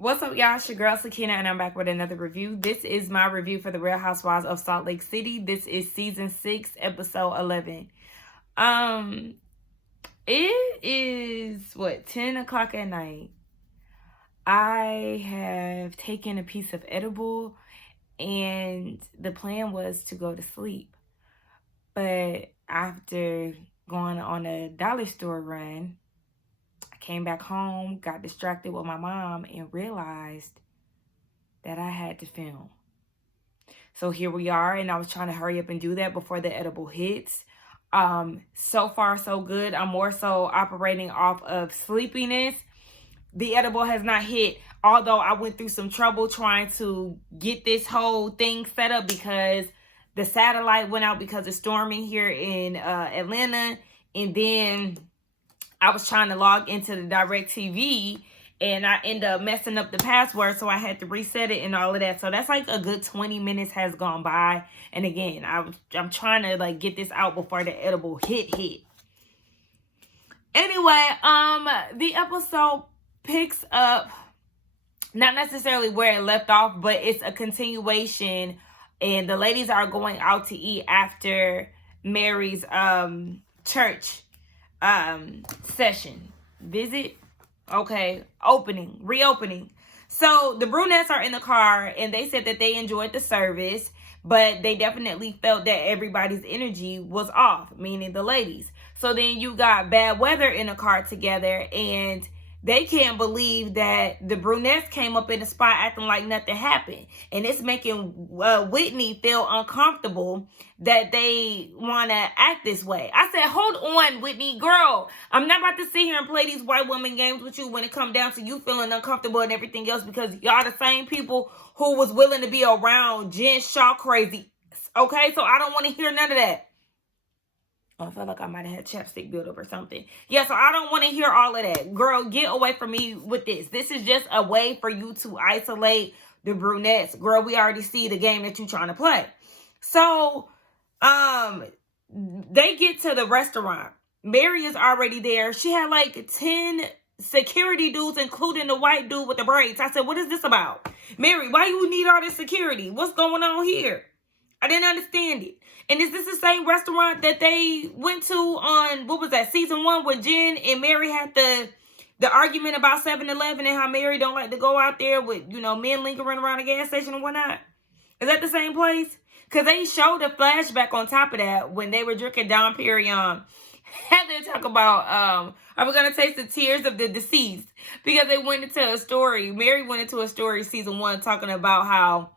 What's up, y'all? It's your girl, Sakina, and I'm back with another review. This is my review for The Real Housewives of Salt Lake City. This is season 6, episode 11. It is, 10 o'clock at night. I have taken a piece of edible, and the plan was to go to sleep. But after going on a dollar store run, I came back home, got distracted with my mom, and realized that I had to film. So here we are, and I was trying to hurry up and do that before the edible hits. So far, so good. I'm more so operating off of sleepiness. The edible has not hit, although I went through some trouble trying to get this whole thing set up because the satellite went out because of storming here in Atlanta, and then I was trying to log into the DirecTV, and I ended up messing up the password, so I had to reset it and all of that. So that's like a good 20 minutes has gone by. And again, I'm trying to like get this out before the edible hit. Anyway, the episode picks up not necessarily where it left off, but it's a continuation, and the ladies are going out to eat after Mary's church session visit. Okay, reopening. So the brunettes are in the car, and they said that they enjoyed the service, but they definitely felt that everybody's energy was off, meaning the ladies. So then you got bad weather in the car together, and they can't believe that the brunettes came up in the spot acting like nothing happened. And it's making Whitney feel uncomfortable that they want to act this way. I said, hold on, Whitney, girl. I'm not about to sit here and play these white woman games with you when it comes down to you feeling uncomfortable and everything else, because y'all the same people who was willing to be around Jen Shaw crazy. Okay, so I don't want to hear none of that. I felt like I might have had chapstick buildup or something. Yeah, so I don't want to hear all of that. Girl, get away from me with this. This is just a way for you to isolate the brunettes. Girl, we already see the game that you're trying to play. So, they get to the restaurant. Mary is already there. She had like 10 security dudes, including the white dude with the braids. I said, what is this about? Mary, why you need all this security? What's going on here? I didn't understand it. And is this the same restaurant that they went to on, what was that, season 1, where Jen and Mary had the argument about 7-Eleven and how Mary don't like to go out there with, men lingering around the gas station and whatnot? Is that the same place? Because they showed a flashback on top of that when they were drinking Dom Perignon. And they talk about, are we going to taste the tears of the deceased? Because they went into a story. Mary went into a story season 1 talking about how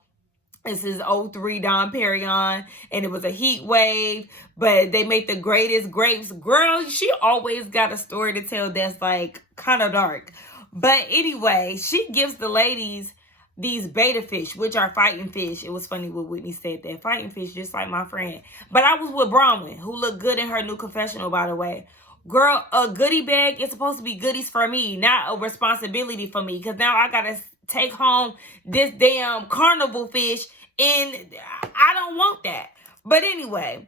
this is 03 Dom Perignon, and it was a heat wave, but they make the greatest grapes. Girl, she always got a story to tell that's like kind of dark. But anyway, she gives the ladies these betta fish, which are fighting fish. It was funny what Whitney said that. Fighting fish, just like my friend. But I was with Bronwyn, who looked good in her new confessional, by the way. Girl, a goodie bag is supposed to be goodies for me, not a responsibility for me. Because now I got to take home this damn carnival fish, and I don't want that. But anyway,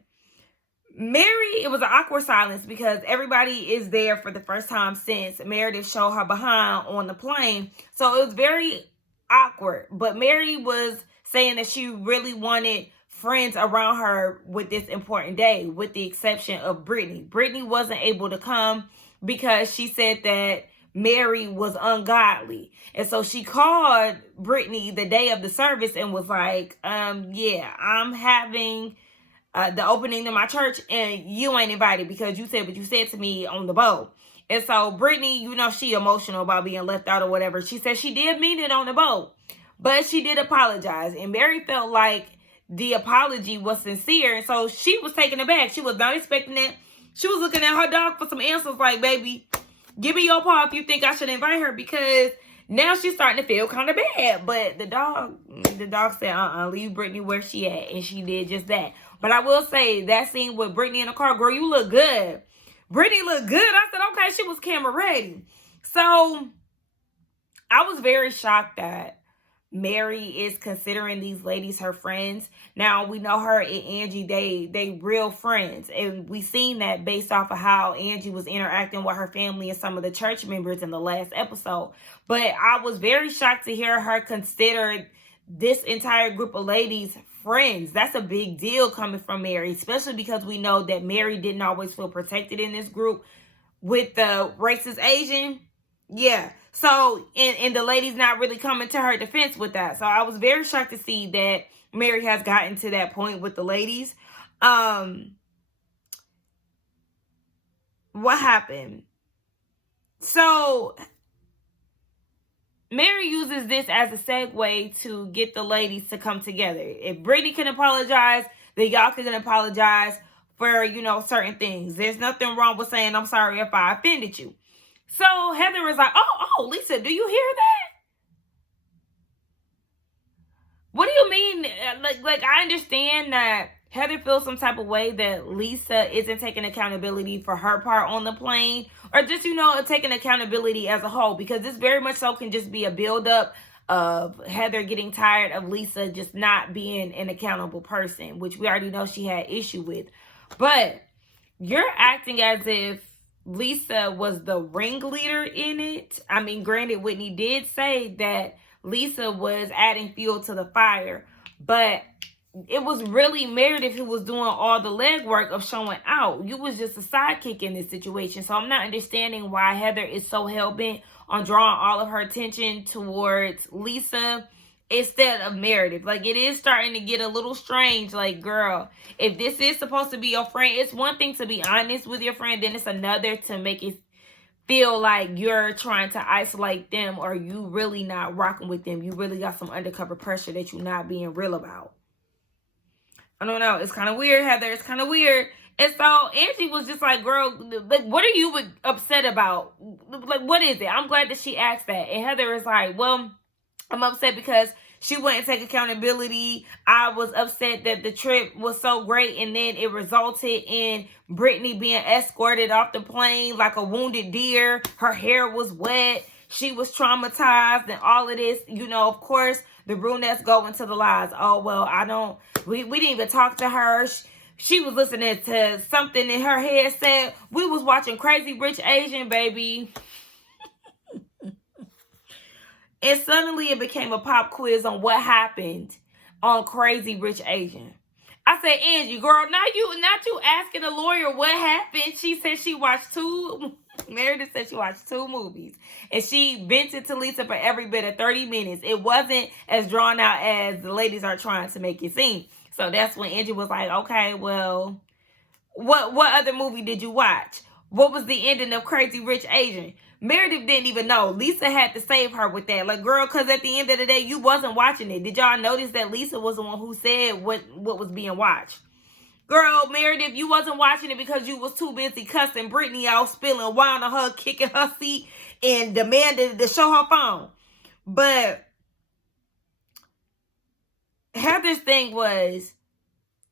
Mary, it was an awkward silence because everybody is there for the first time since Meredith showed her behind on the plane. So it was very awkward. But Mary was saying that she really wanted friends around her with this important day, with the exception of Brittany. Brittany wasn't able to come because she said that Mary was ungodly. And so she called Brittany the day of the service and was like, yeah, I'm having the opening of my church and you ain't invited because you said what you said to me on the boat. And so Brittany, she emotional about being left out or whatever. She said she did mean it on the boat, but she did apologize. And Mary felt like the apology was sincere. And so she was taken aback. She was not expecting it. She was looking at her dog for some answers like, baby, give me your paw if you think I should invite her, because now she's starting to feel kind of bad. But the dog said, leave Brittany where she at. And she did just that. But I will say that scene with Brittany in the car, girl, you look good. Brittany looked good. I said, okay, she was camera ready. So I was very shocked that Mary is considering these ladies her friends. Now we know her and Angie, they real friends. And we seen that based off of how Angie was interacting with her family and some of the church members in the last episode. But I was very shocked to hear her consider this entire group of ladies friends. That's a big deal coming from Mary, especially because we know that Mary didn't always feel protected in this group with the racist Asian. Yeah. So, and the lady's not really coming to her defense with that. So I was very shocked to see that Mary has gotten to that point with the ladies. What happened? So Mary uses this as a segue to get the ladies to come together. If Brittany can apologize, then y'all can apologize for, you know, certain things. There's nothing wrong with saying, I'm sorry if I offended you. So Heather was like, oh, Lisa, do you hear that? What do you mean? Like I understand that Heather feels some type of way that Lisa isn't taking accountability for her part on the plane, or just, you know, taking accountability as a whole, because this very much so can just be a buildup of Heather getting tired of Lisa just not being an accountable person, which we already know she had issue with. But you're acting as if Lisa was the ringleader in it. I mean, granted, Whitney did say that Lisa was adding fuel to the fire, but it was really Meredith who was doing all the legwork of showing out. You was just a sidekick in this situation. So I'm not understanding why Heather is so hell-bent on drawing all of her attention towards Lisa instead of Meredith. Like, it is starting to get a little strange. Like, girl, if this is supposed to be your friend, it's one thing to be honest with your friend, then it's another to make it feel like you're trying to isolate them, or you really not rocking with them. You really got some undercover pressure that you're not being real about. I don't know. It's kind of weird, Heather. It's kind of weird. And so Angie was just like, girl, like, what are you upset about? Like, what is it? I'm glad that she asked that. And Heather is like, well, I'm upset because she wouldn't take accountability. I was upset that the trip was so great, and then it resulted in Brittany being escorted off the plane like a wounded deer. Her hair was wet. She was traumatized and all of this. You know, of course, the brunettes go into the lies. Oh, well, we didn't even talk to her. She was listening to something in her head said. We was watching Crazy Rich Asian, baby. And suddenly it became a pop quiz on what happened on Crazy Rich Asian. I said, Angie, girl, not you asking a lawyer what happened. She said she watched Meredith said she watched 2 movies. And she vented to Lisa for every bit of 30 minutes. It wasn't as drawn out as the ladies are trying to make it seem. So that's when Angie was like, okay, well, what other movie did you watch? What was the ending of Crazy Rich Asian? Meredith didn't even know. Lisa had to save her with that. Like, girl, because at the end of the day, you wasn't watching it. Did y'all notice that Lisa was the one who said what was being watched? Girl, Meredith, you wasn't watching it because you was too busy cussing Brittany out, spilling wine on her, kicking her seat, and demanding to show her phone. But Heather's thing was,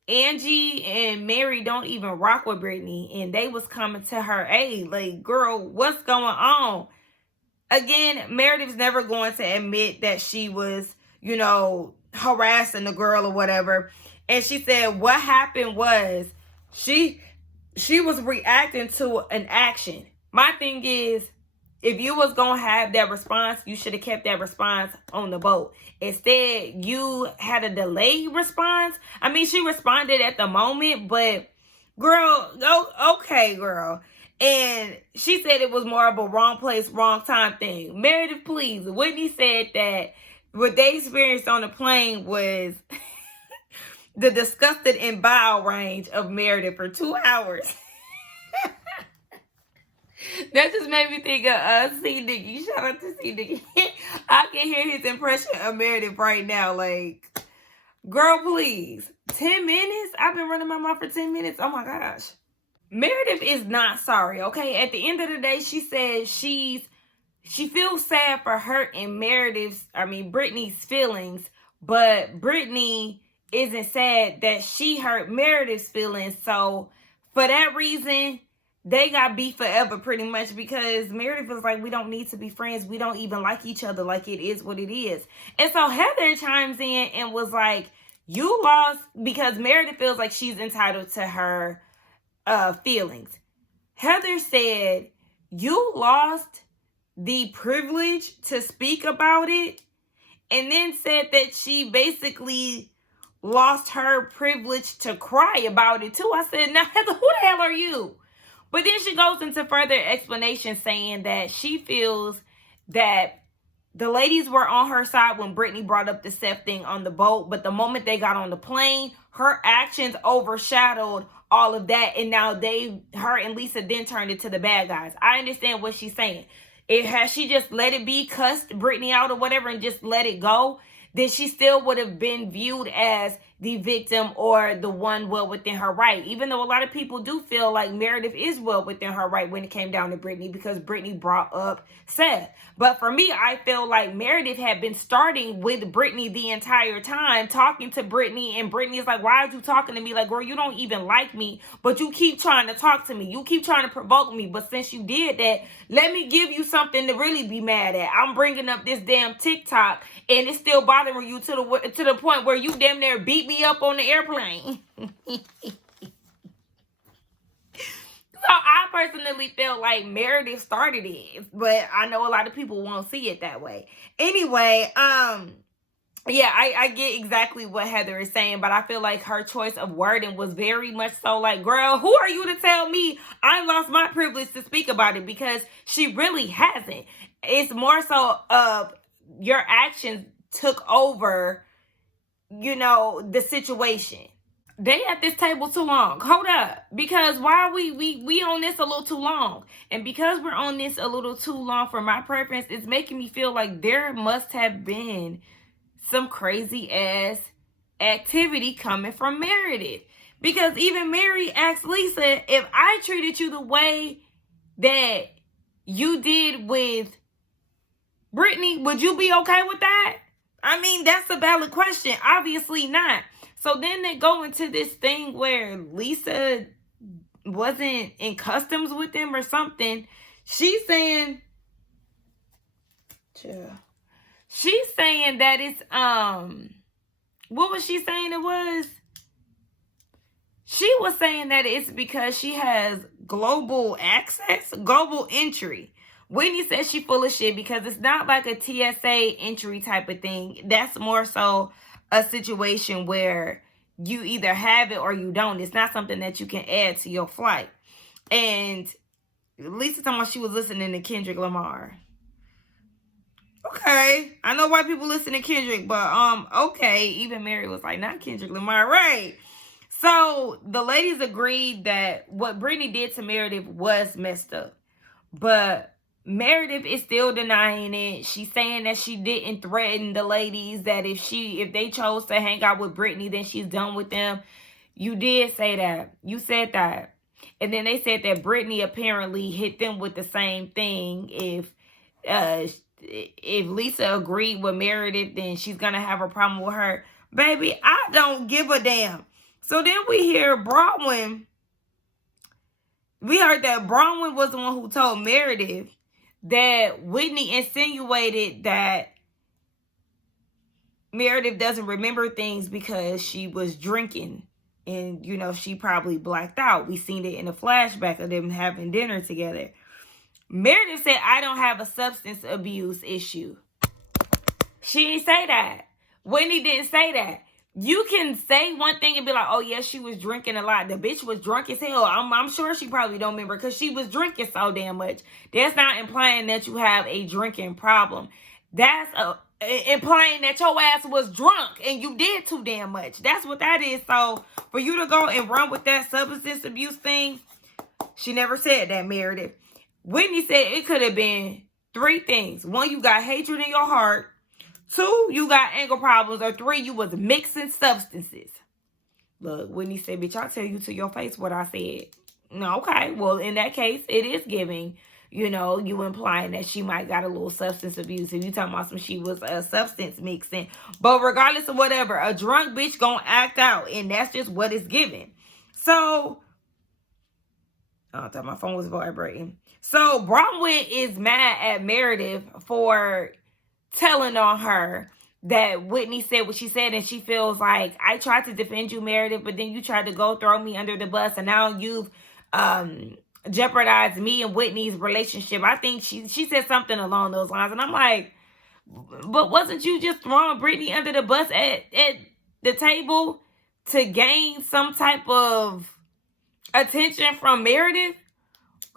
Angie and Mary don't even rock with Brittany, and they was coming to her aid. Like, girl, what's going on? Again, Meredith's never going to admit that she was, you know, harassing the girl or whatever. And she said what happened was she was reacting to an action. My thing is, if you was going to have that response, you should have kept that response on the boat. Instead, you had a delayed response. I mean, she responded at the moment, but girl, okay, girl. And she said it was more of a wrong place, wrong time thing. Meredith, please. Whitney said that what they experienced on the plane was the disgusted and vile range of Meredith for 2 hours. That just made me think of C. Dicky. Shout out to C. Dicky. I can hear his impression of Meredith right now. Like, girl, please. 10 minutes? I've been running my mouth for 10 minutes. Oh my gosh. Meredith is not sorry, okay? At the end of the day, she said she feels sad for hurting Brittany's feelings, but Brittany isn't sad that she hurt Meredith's feelings. So for that reason, they got beef forever pretty much, because Meredith was like, we don't need to be friends. We don't even like each other. Like, it is what it is. And so Heather chimes in and was like, you lost, because Meredith feels like she's entitled to her feelings. Heather said, you lost the privilege to speak about it, and then said that she basically lost her privilege to cry about it too. I said, now Heather, who the hell are you? But then she goes into further explanation saying that she feels that the ladies were on her side when Whitney brought up the Seth thing on the boat, but the moment they got on the plane, her actions overshadowed all of that, and now her and Lisa then turned into the bad guys. I understand what she's saying. Had she just let it be, cussed Whitney out or whatever, and just let it go, then she still would have been viewed as the victim or the one well within her right. Even though a lot of people do feel like Meredith is well within her right when it came down to Whitney, because Whitney brought up Seth. But for me, I feel like Meredith had been starting with Whitney the entire time, talking to Whitney, and Whitney is like, why are you talking to me? Like, girl, you don't even like me, but you keep trying to talk to me. You keep trying to provoke me. But since you did that, let me give you something to really be mad at. I'm bringing up this damn TikTok, and it's still bothering you to the point where you damn near beat me up on the airplane. So I personally feel like Meredith started it, but I know a lot of people won't see it that way. Anyway, yeah, I get exactly what Heather is saying, but I feel like her choice of wording was very much so like, girl, who are you to tell me I lost my privilege to speak about it? Because she really hasn't. It's more so of your actions took over, the situation. They at this table too long. Hold up. Because why are we on this a little too long? And because we're on this a little too long for my preference, it's making me feel like there must have been some crazy ass activity coming from Meredith. Because even Mary asked Lisa, if I treated you the way that you did with Whitney, would you be okay with that? I mean, that's a valid question. Obviously not. So then they go into this thing where Lisa wasn't in customs with them or something. She's saying that it's, what was she saying it was? She was saying that it's because she has global access, global entry. Whitney says she full of shit because it's not like a TSA entry type of thing. That's more so a situation where you either have it or you don't. It's not something that you can add to your flight. And Lisa talking about she was listening to Kendrick Lamar. Okay, I know white people listen to Kendrick, but okay. Even Mary was like, not Kendrick Lamar, right? So the ladies agreed that what Whitney did to Meredith was messed up, but Meredith is still denying it. She's saying that she didn't threaten the ladies, that if they chose to hang out with Whitney, then she's done with them. You did say that. You said that. And then they said that Whitney apparently hit them with the same thing. If Lisa agreed with Meredith, then she's going to have a problem with her. Baby, I don't give a damn. So then we hear Bronwyn. We heard that Bronwyn was the one who told Meredith that Whitney insinuated that Meredith doesn't remember things because she was drinking. And, she probably blacked out. We seen it in a flashback of them having dinner together. Meredith said, I don't have a substance abuse issue. She didn't say that. Whitney didn't say that. You can say one thing and be like, oh, yeah, she was drinking a lot. The bitch was drunk as hell. I'm sure she probably don't remember because she was drinking so damn much. That's not implying that you have a drinking problem. That's implying that your ass was drunk and you did too damn much. That's what that is. So for you to go and run with that substance abuse thing, she never said that, Meredith. Whitney said it could have been 3 things. 1, you got hatred in your heart. 2, you got anger problems. Or 3, you was mixing substances. Look, Whitney said, bitch, I'll tell you to your face what I said. No, okay. Well, in that case, it is giving, you implying that she might got a little substance abuse. If you talking about she was a substance mixing. But regardless of whatever, a drunk bitch gonna act out. And that's just what it's giving. So Oh, I thought my phone was vibrating. So Bronwyn is mad at Meredith for telling on her that Whitney said what she said, and she feels like, I tried to defend you, Meredith, but then you tried to go throw me under the bus, and now you've jeopardized me and Whitney's relationship. I think she said something along those lines, and I'm like, but wasn't you just throwing Brittany under the bus at the table to gain some type of attention from Meredith?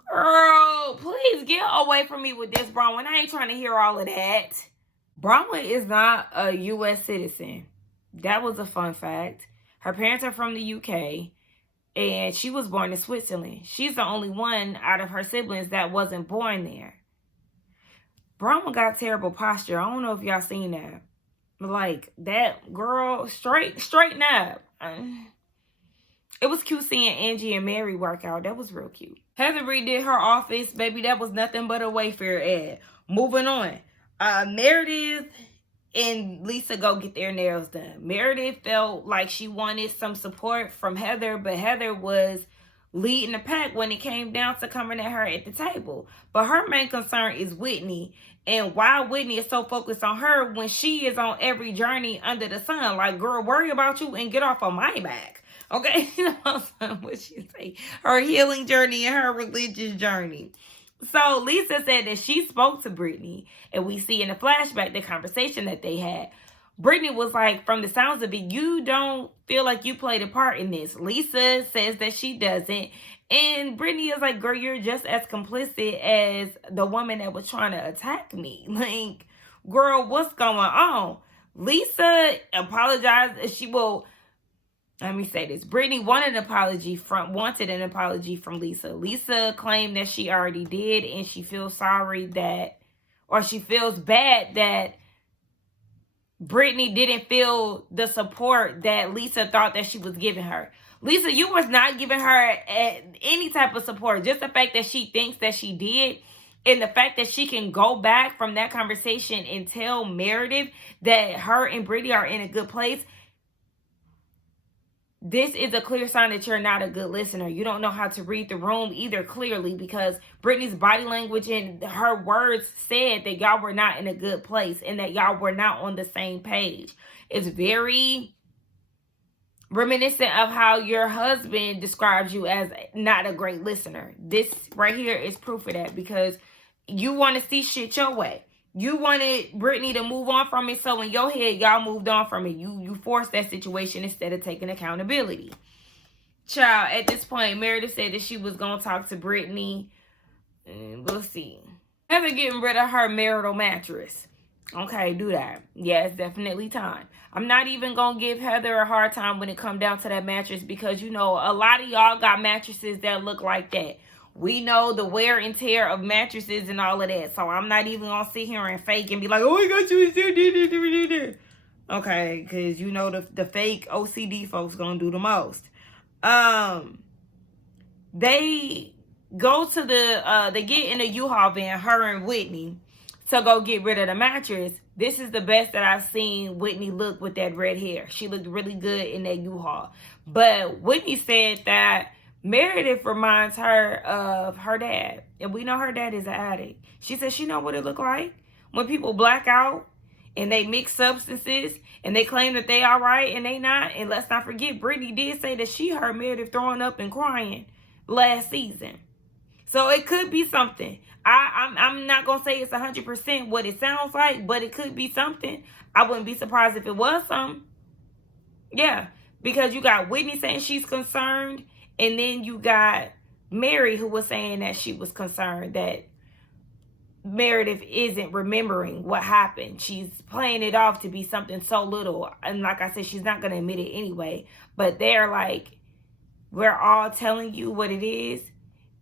Girl, please get away from me with this, Bronwyn. I ain't trying to hear all of that. Bronwyn is not a U.S. citizen. That was a fun fact. Her parents are from the UK, and she was born in Switzerland. She's the only one out of her siblings that wasn't born there. Bronwyn got terrible posture. I don't know if y'all seen that. Like, that girl, straighten up. It was cute seeing Angie and Mary work out. That was real cute. Heather redid her office. Baby, that was nothing but a Wayfair ad. Moving on. Meredith and Lisa go get their nails done. Meredith felt like she wanted some support from Heather, but Heather was leading the pack when it came down to coming at her at the table. But her main concern is Whitney. And why Whitney is so focused on her when she is on every journey under the sun. Like, girl, worry about you and get off of my back. Okay, you know what she say? Her healing journey and her religious journey. So Lisa said that she spoke to Brittany, and we see in the flashback the conversation that they had. Brittany was like, from the sounds of it, you don't feel like you played a part in this. Lisa says that she doesn't. And Brittany is like, girl, you're just as complicit as the woman that was trying to attack me. Like, girl, what's going on? Lisa apologized. Let me say this. Brittany wanted an apology from Lisa. Lisa claimed that she already did, and she feels sorry that, or she feels bad that Brittany didn't feel the support that Lisa thought that she was giving her. Lisa, you was not giving her any type of support. Just the fact that she thinks that she did, and the fact that she can go back from that conversation and tell Meredith that her and Brittany are in a good place. This is a clear sign that you're not a good listener. You don't know how to read the room either clearly, because Brittany's body language and her words said that y'all were not in a good place and that y'all were not on the same page. It's very reminiscent of how your husband describes you as not a great listener. This right here is proof of that, because you want to see shit your way. You wanted Brittany to move on from it, so in your head, y'all moved on from it. You forced that situation instead of taking accountability. Child, at this point, Meredith said that she was going to talk to Brittany. And we'll see. Heather getting rid of her marital mattress. Okay, do that. Yeah, it's definitely time. I'm not even going to give Heather a hard time when it comes down to that mattress, because, you know, a lot of y'all got mattresses that look like that. We know the wear and tear of mattresses and all of that. So I'm not even going to sit here and fake and be like, oh my gosh, you did. Okay, because you know the fake OCD folks going to do the most. They go to they get in a U-Haul van, her and Whitney, to go get rid of the mattress. This is the best that I've seen Whitney look with that red hair. She looked really good in that U-Haul. But Whitney said that Meredith reminds her of her dad. And we know her dad is an addict. She said she know what it look like when people black out and they mix substances and they claim that they all right and they not. And let's not forget, Brittany did say that she heard Meredith throwing up and crying last season. So it could be something. I'm not going to say it's 100% what it sounds like, but it could be something. I wouldn't be surprised if it was something. Yeah, because you got Whitney saying she's concerned. And then you got Mary, who was saying that she was concerned that Meredith isn't remembering what happened. She's playing it off to be something so little. And like I said, she's not going to admit it anyway. But they're like, we're all telling you what it is.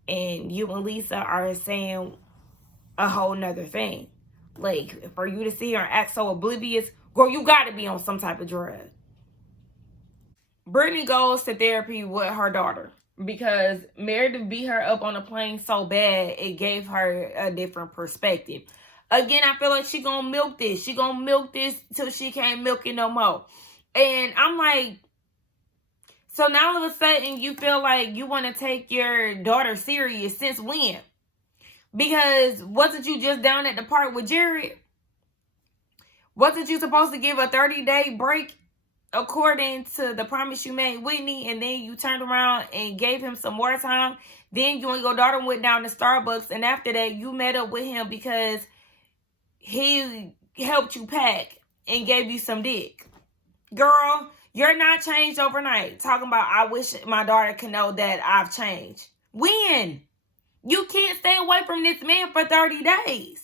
And you and Lisa are saying a whole nother thing. Like, for you to sit here and act so oblivious, girl, you got to be on some type of drug. Brittany goes to therapy with her daughter because Meredith beat her up on the plane so bad, it gave her a different perspective. Again, I feel like she gonna milk this. She gonna milk this till she can't milk it no more. And I'm like, So now all of a sudden you feel like you want to take your daughter serious. Since when? Because wasn't you just down at the park with Jared? Wasn't you supposed to give a 30-day break according to the promise you made Whitney, and then you turned around and gave him some more time? Then you and your daughter went down to Starbucks, and after that you met up with him because he helped you pack and gave you some dick. Girl, you're not changed overnight. Talking about, I wish my daughter could know that I've changed. When? You can't stay away from this man for 30 days.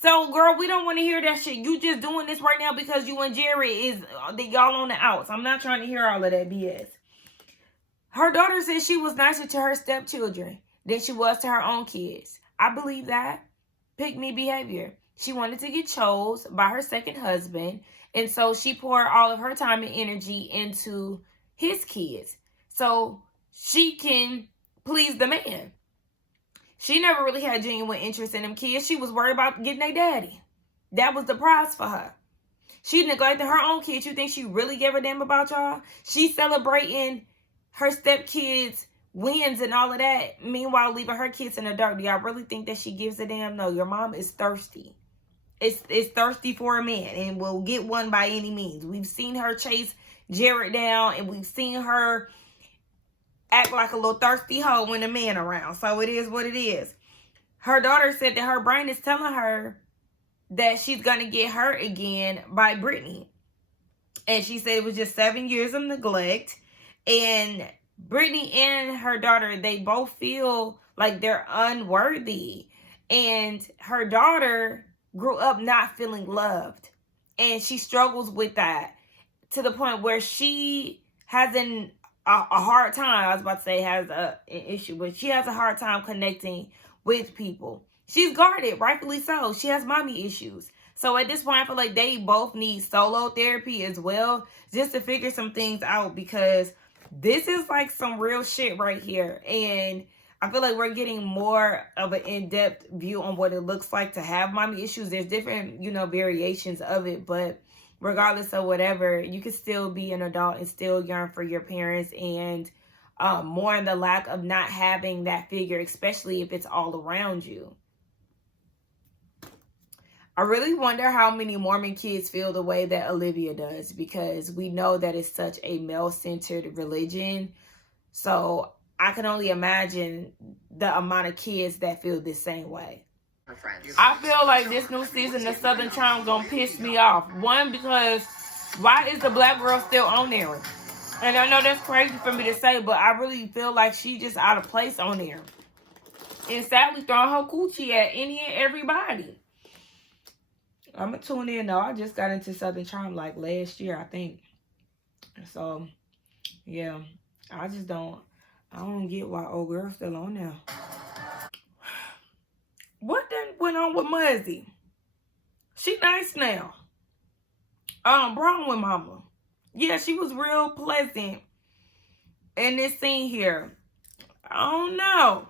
So, girl, we don't want to hear that shit. You just doing this right now because you and Jerry is y'all on the outs. I'm not trying to hear all of that BS. Her daughter said she was nicer to her stepchildren than she was to her own kids. I believe that. Pick me behavior. She wanted to get chose by her second husband, and so she poured all of her time and energy into his kids so she can please the man. She never really had genuine interest in them kids. She was worried about getting their daddy. That was the prize for her. She neglected her own kids. You think she really gave a damn about y'all? She's celebrating her stepkids' wins and all of that. Meanwhile, leaving her kids in the dirt. Do y'all really think that she gives a damn? No, your mom is thirsty. It's thirsty for a man and will get one by any means. We've seen her chase Jared down, and we've seen her act like a little thirsty hoe when a man around. So it is what it is. Her daughter said that her brain is telling her that she's going to get hurt again by Brittany. And she said it was just 7 years of neglect. And Brittany and her daughter, they both feel like they're unworthy. And her daughter grew up not feeling loved. And she struggles with that to the point where she has a hard time. I was about to say has an issue, but she has a hard time connecting with people. She's guarded, rightfully so. She has mommy issues. So at this point, I feel like they both need solo therapy as well, just to figure some things out, because this is like some real shit right here. And I feel like we're getting more of an in-depth view on what it looks like to have mommy issues. There's different, variations of it, but regardless of whatever, you can still be an adult and still yearn for your parents, and mourn the lack of not having that figure, especially if it's all around you. I really wonder how many Mormon kids feel the way that Olivia does, because we know that it's such a male-centered religion. So I can only imagine the amount of kids that feel the same way. I feel like this new season of Southern Charm gonna piss me off. One, because why is the black girl still on there? And I know that's crazy for me to say, but I really feel like she just out of place on there. And sadly throwing her coochie at any and everybody. I'm gonna tune in though. I just got into Southern Charm like last year, I think. So, yeah. I don't get why old girl's still on there. What then went on with Muzzy? She nice now. Brown with mama. Yeah, she was real pleasant in this scene here. I don't know.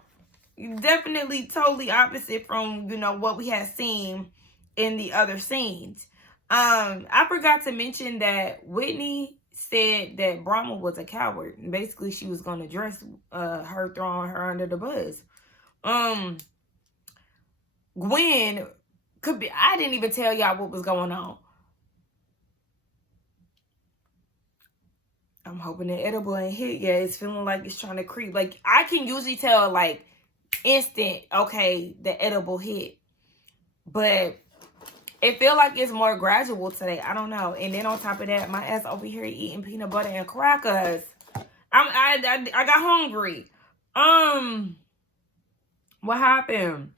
Definitely totally opposite from, what we had seen in the other scenes. I forgot to mention that Whitney said that Brahma was a coward. And basically, she was going to dress her, throwing her under the bus. Gwen could be... I didn't even tell y'all what was going on. I'm hoping the edible ain't hit yet. It's feeling like it's trying to creep. Like, I can usually tell, like, instant, okay, the edible hit. But it feel like it's more gradual today. I don't know. And then on top of that, my ass over here eating peanut butter and crackers. I got hungry. What happened?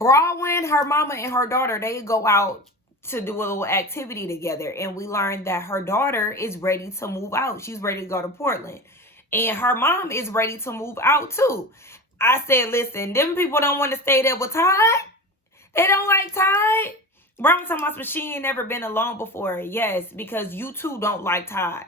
Brawwyn, her mama, and her daughter, they go out to do a little activity together. And we learned that her daughter is ready to move out. She's ready to go to Portland. And her mom is ready to move out too. I said, listen, them people don't want to stay there with Todd. They don't like Todd. Brown talking about she ain't never been alone before. Yes, because you too don't like Todd.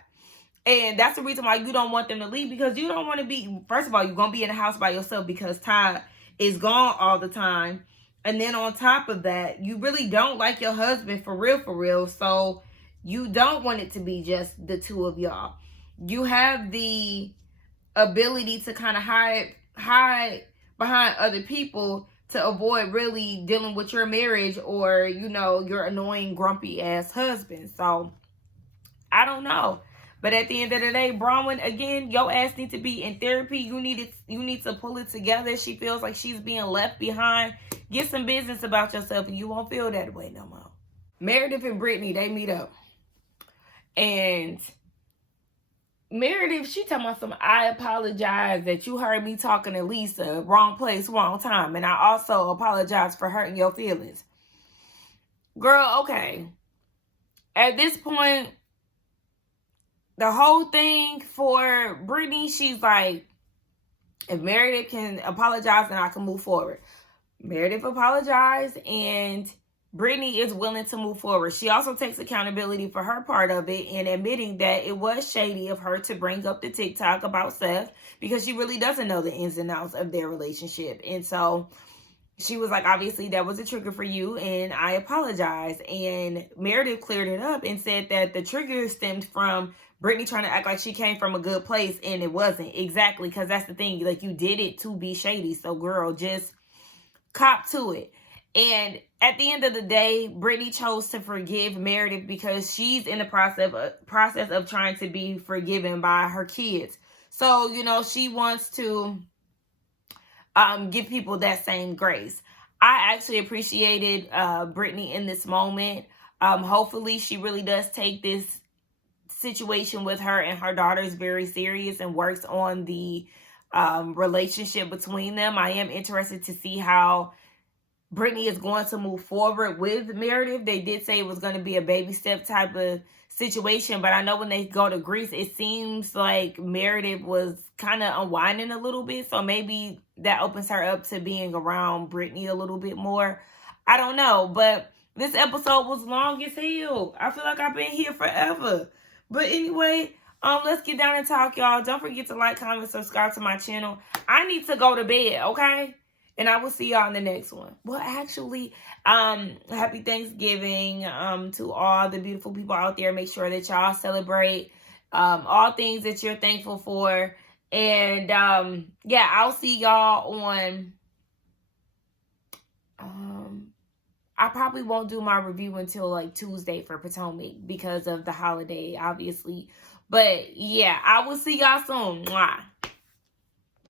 And that's the reason why you don't want them to leave, because you don't want to be, first of all, you're going to be in the house by yourself because Todd is gone all the time. And then on top of that, you really don't like your husband for real. So you don't want it to be just the two of y'all. you have the ability to kind of hide behind other people to avoid really dealing with your marriage or, you know, your annoying, grumpy ass husband. So I don't know. But at the end of the day, Bronwyn, again, your ass needs to be in therapy. You need to pull it together. She feels like she's being left behind. Get some business about yourself and you won't feel that way no more. Meredith and Brittany, they meet up. And Meredith, she talking about some, I apologize that you heard me talking to Lisa. Wrong place, wrong time. And I also apologize for hurting your feelings. Girl, okay. At this point, the whole thing for Brittany, she's like, if Meredith can apologize, then I can move forward. Meredith apologized, and Brittany is willing to move forward. She also takes accountability for her part of it and admitting that it was shady of her to bring up the TikTok about Seth because she really doesn't know the ins and outs of their relationship. And so she was like, obviously that was a trigger for you and I apologize. And Meredith cleared it up and said that the trigger stemmed from Brittany trying to act like she came from a good place, and it wasn't. Exactly, because that's the thing. Like, you did it to be shady. So, girl, just cop to it. And at the end of the day, Brittany chose to forgive Meredith because she's in the process of trying to be forgiven by her kids. So, you know, she wants to give people that same grace. I actually appreciated Brittany in this moment. Hopefully, she really does take this situation with her and her daughters very serious and works on the relationship between them. I am interested to see how Brittany is going to move forward with Meredith. They did say it was going to be a baby step type of situation, but I know when they go to Greece, it seems like Meredith was kind of unwinding a little bit, so maybe that opens her up to being around Brittany a little bit more. I don't know, but this episode was long as hell. I feel like I've been here forever. But anyway, let's get down and talk, y'all. Don't forget to like, comment, subscribe to my channel. I need to go to bed, okay? And I will see y'all in the next one. Well, actually, happy Thanksgiving to all the beautiful people out there. Make sure that y'all celebrate all things that you're thankful for. And, yeah, I'll see y'all on... I probably won't do my review until like Tuesday for Potomac because of the holiday, obviously. But yeah, I will see y'all soon. Mwah.